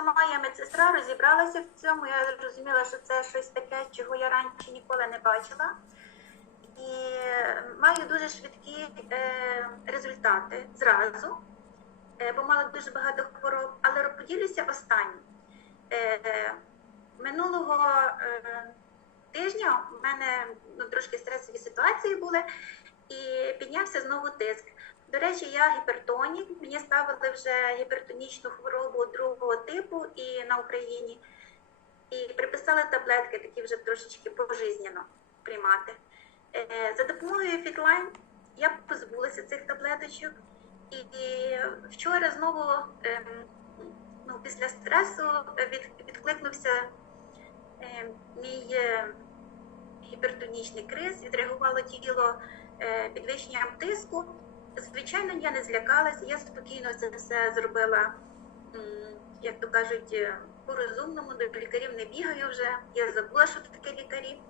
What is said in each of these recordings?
сама я медсестра, розібралася в цьому. Я зрозуміла, що це щось таке, чого я раніше ніколи не бачила. І маю дуже швидкі е, результати зразу, е, бо мала дуже багато хвороб, але поділюся останнім. Е, минулого е, тижня в мене ну, трошки стресові ситуації були, і піднявся знову тиск. До речі, я гіпертонік. Мені ставили вже гіпертонічну хворобу другого типу і на Україні. І приписали таблетки, такі вже трошечки пожизненно приймати. Е, За допомогою Фітлайн я позбулася цих таблеточок. І, вчора знову ем, ну, після стресу від, відкликнувся е, мій е, гіпертонічний криз, відреагувало тіло е, підвищенням тиску. Звичайно, я не злякалася, я спокійно це все зробила, як то кажуть, е, по-розумному, до лікарів не бігаю вже. Я забула, що таке лікарі.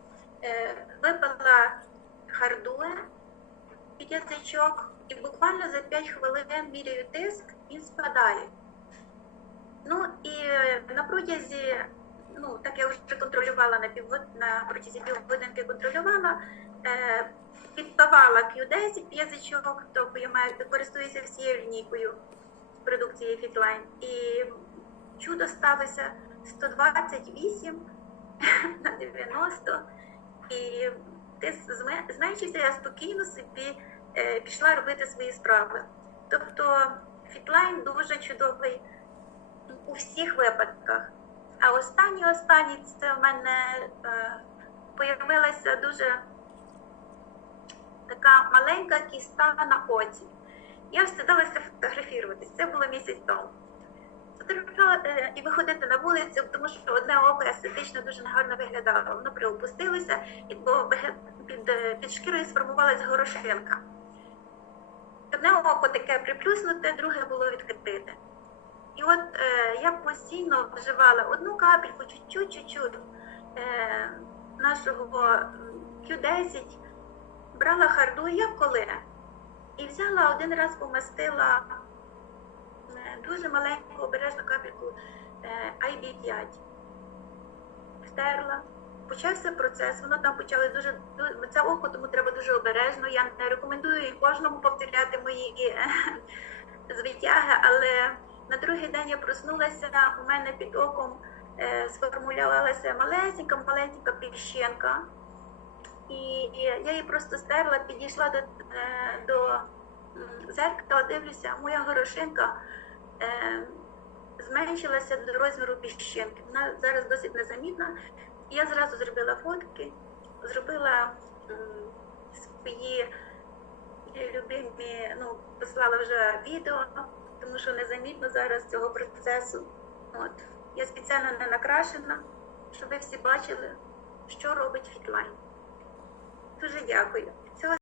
Е, Випила хардуе під язичок, і буквально за 5 хвилин міряю тиск, він спадає. Ну і на протязі, ну так я вже контролювала на півгод... на протязі півгодинки контролювала, е, підпивала Q10 язичок, тобто користуюся всією лінійкою продукції Fitline. І чудо сталося 128 на 90. І зме- я спокійно собі е, пішла робити свої справи. Тобто Фітлайн дуже чудовий у всіх випадках. А останній останній це в мене е, появилася дуже така маленька кіста на оці. Я встидалася фотографіруватись. Це було місяць тому. Фотографувала е, і виходити на вулицю, тому що одне око естетично дуже гарно виглядало. Воно приопустилося, і бо під, е, під шкірою сформувалась горошинка. Одне око таке приплюснуте, друге було відкрите. І от е, я постійно вживала одну капельку, чуть-чуть, е, нашого Q10, брала харду як коли, і взяла один раз помастила е, дуже маленьку обережну капельку е, IB5. Втерла. Почався процес, воно там почало дуже ду- це око, тому треба дуже обережно. Я не рекомендую кожному повторяти мої е, звитяги, але на другий день я проснулася, у мене під оком е, сформулювалася малесенька, малесенька піщинка. І я її просто стерла, підійшла до, е, до зеркала, дивлюся, моя горошинка е, зменшилася до розміру піщинки. Вона зараз досить незамітна. І я зразу зробила фотки, зробила м, свої е, любимі, ну, послала вже відео, тому що незамітно зараз цього процесу. От. Я спеціально не накрашена, щоб ви всі бачили, що робить Фітлайн. Дуже дякую.